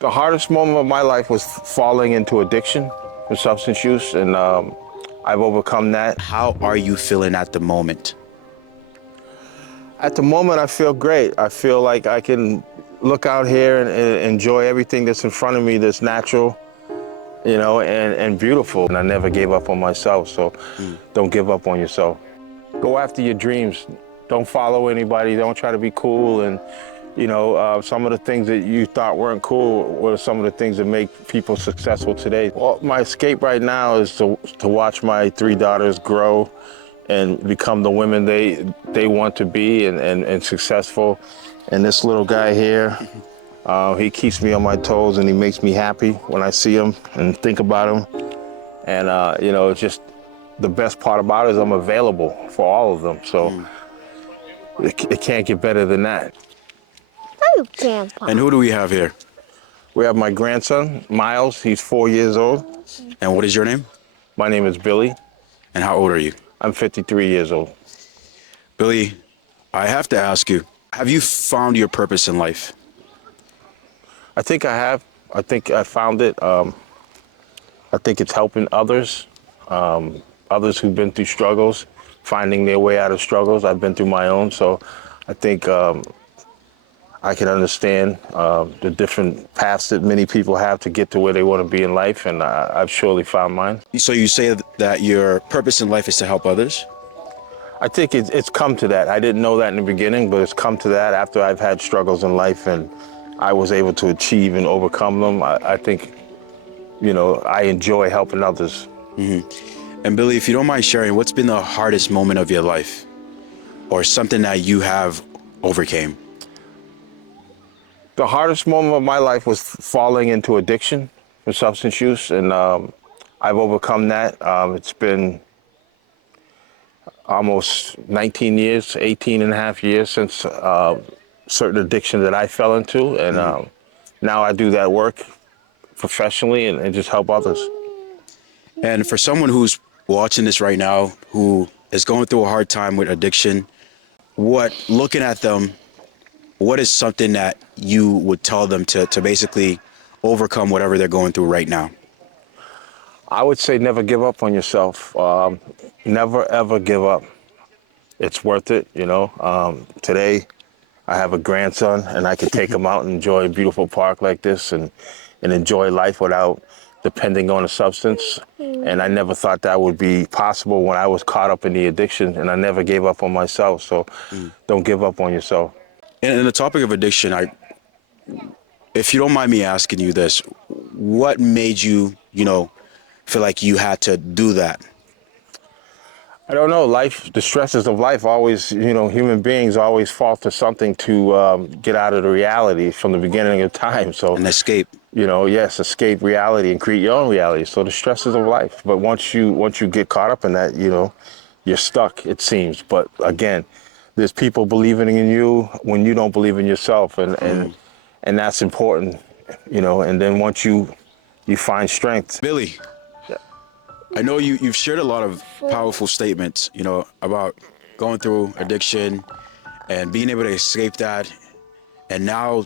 The hardest moment of my life was falling into addiction for substance use, and I've overcome that. How are you feeling at the moment? At the moment, I feel great. I feel like I can look out here and enjoy everything that's in front of me that's natural, and beautiful. And I never gave up on myself, so don't give up on yourself. Go after your dreams. Don't follow anybody. Don't try to be cool. And, some of the things that you thought weren't cool were some of the things that make people successful today. Well, my escape right now is to watch my three daughters grow and become the women they want to be and successful. And this little guy here, he keeps me on my toes and he makes me happy when I see him and think about him. And, it's just the best part about it is I'm available for all of them. So it can't get better than that. Oh, Grandpa. And who do we have here? We have my grandson, Miles. He's 4 years old. And what is your name? My name is Billy. And how old are you? I'm 53 years old. Billy, I have to ask you, have you found your purpose in life? I think I have. I think I found it. I think it's helping others, others who've been through struggles, finding their way out of struggles. I've been through my own, so I think I can understand the different paths that many people have to get to where they want to be in life, and I've surely found mine. So you say that your purpose in life is to help others? I think it's come to that. I didn't know that in the beginning, but it's come to that after I've had struggles in life and I was able to achieve and overcome them. I think, I enjoy helping others. Mm-hmm. And Billy, if you don't mind sharing, what's been the hardest moment of your life or something that you have overcame? The hardest moment of my life was falling into addiction for substance use, and I've overcome that. It's been almost 19 years, 18 and a half years since certain addiction that I fell into, and now I do that work professionally and just help others. And for someone who's watching this right now, who is going through a hard time with addiction, looking at them, what is something that you would tell them to basically overcome whatever they're going through right now? I would say never give up on yourself. Never, ever give up. It's worth it, Today, I have a grandson, and I can take him out and enjoy a beautiful park like this and enjoy life without depending on a substance. And I never thought that would be possible when I was caught up in the addiction, and I never gave up on myself. So don't give up on yourself. And in the topic of addiction, if you don't mind me asking you this, what made you, feel like you had to do that? I don't know. Life, the stresses of life always, human beings always fall to something to get out of the reality from the beginning of time. So An escape. Yes, escape reality and create your own reality. So the stresses of life. But once you get caught up in that, you're stuck, it seems. But again, there's people believing in you when you don't believe in yourself, and that's important, And then once you find strength. Billy, I know you've shared a lot of powerful statements, about going through addiction and being able to escape that. And now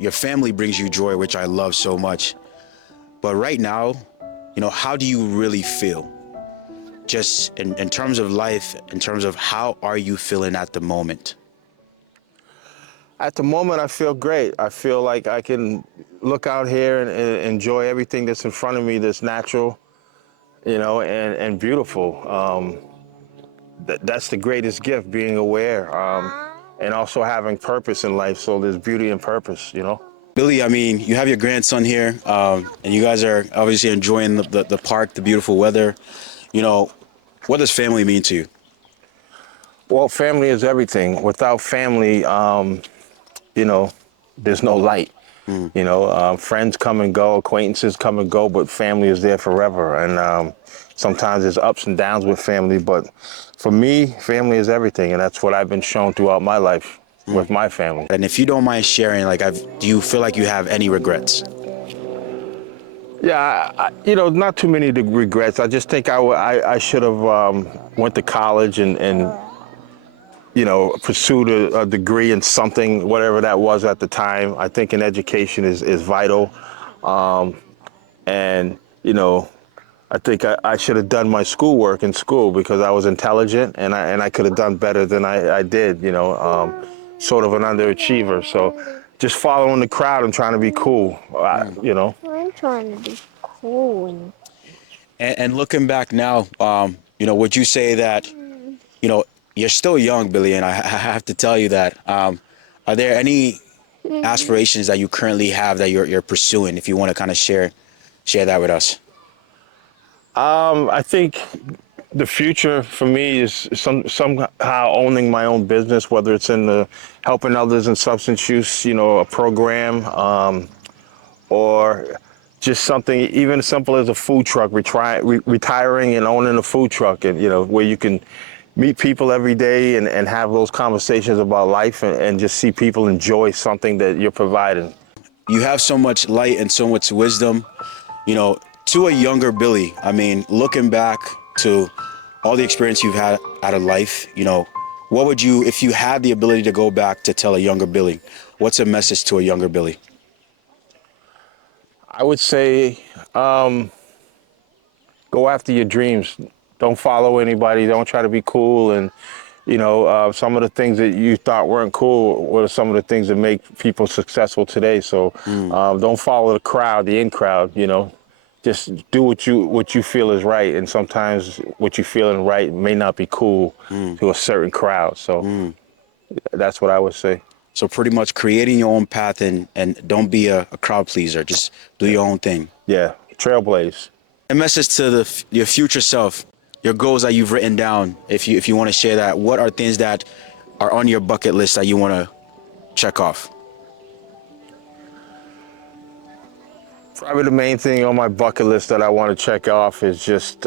your family brings you joy, which I love so much. But right now, how do you really feel? Just in terms of life, in terms of how are you feeling at the moment? At the moment, I feel great. I feel like I can look out here and enjoy everything that's in front of me that's natural, and beautiful. That's the greatest gift, being aware, and also having purpose in life. So there's beauty and purpose, Billy, I mean, you have your grandson here, and you guys are obviously enjoying the park, the beautiful weather. What does family mean to you? Well, family is everything. Without family, there's no light. Friends come and go, acquaintances come and go, but family is there forever. And sometimes there's ups and downs with family, but for me, family is everything, and that's what I've been shown throughout my life with my family. And if you don't mind sharing, do you feel like you have any regrets? Yeah, not too many regrets. I just think I should have went to college and pursued a degree in something, whatever that was at the time. I think an education is vital. And, I think I should have done my schoolwork in school because I was intelligent and I could have done better than I did, sort of an underachiever. So just following the crowd and trying to be cool, I'm trying to be cool. And looking back now, would you say that, you know, you're still young, Billy, and I have to tell you that. Are there any aspirations that you currently have that you're pursuing? If you want to kind of share that with us. I think the future for me is somehow owning my own business, whether it's in the helping others in substance use, a program, or just something even as simple as a food truck, retiring and owning a food truck, and where you can meet people every day and have those conversations about life and just see people enjoy something that you're providing. You have so much light and so much wisdom, to a younger Billy. I mean, looking back to all the experience you've had out of life, what would you, if you had the ability to go back to tell a younger Billy, what's a message to a younger Billy? I would say go after your dreams. Don't follow anybody. Don't try to be cool. And, some of the things that you thought weren't cool were some of the things that make people successful today. So don't follow the crowd, the in crowd, Just do what you feel is right. And sometimes what you feel is right may not be cool to a certain crowd. So that's what I would say. So pretty much creating your own path and don't be a crowd pleaser. Just do your own thing. Yeah, trailblaze. A message to your future self, your goals that you've written down. If you want to share that, what are things that are on your bucket list that you want to check off? Probably the main thing on my bucket list that I want to check off is just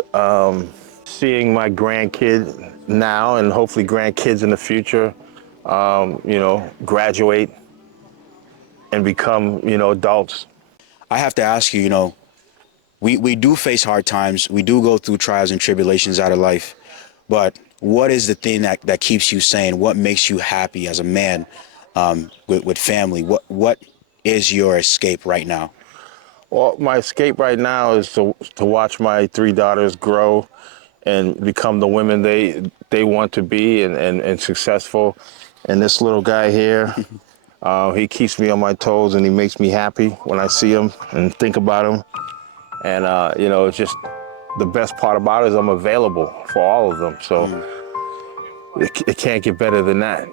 seeing my grandkid now and hopefully grandkids in the future, graduate and become, adults. I have to ask you, we do face hard times. We do go through trials and tribulations out of life. But what is the thing that keeps you sane? What makes you happy as a man with family? What is your escape right now? Well, my escape right now is to watch my three daughters grow and become the women they want to be and successful. And this little guy here, he keeps me on my toes and he makes me happy when I see him and think about him. And, it's just the best part about it is I'm available for all of them. So it can't get better than that,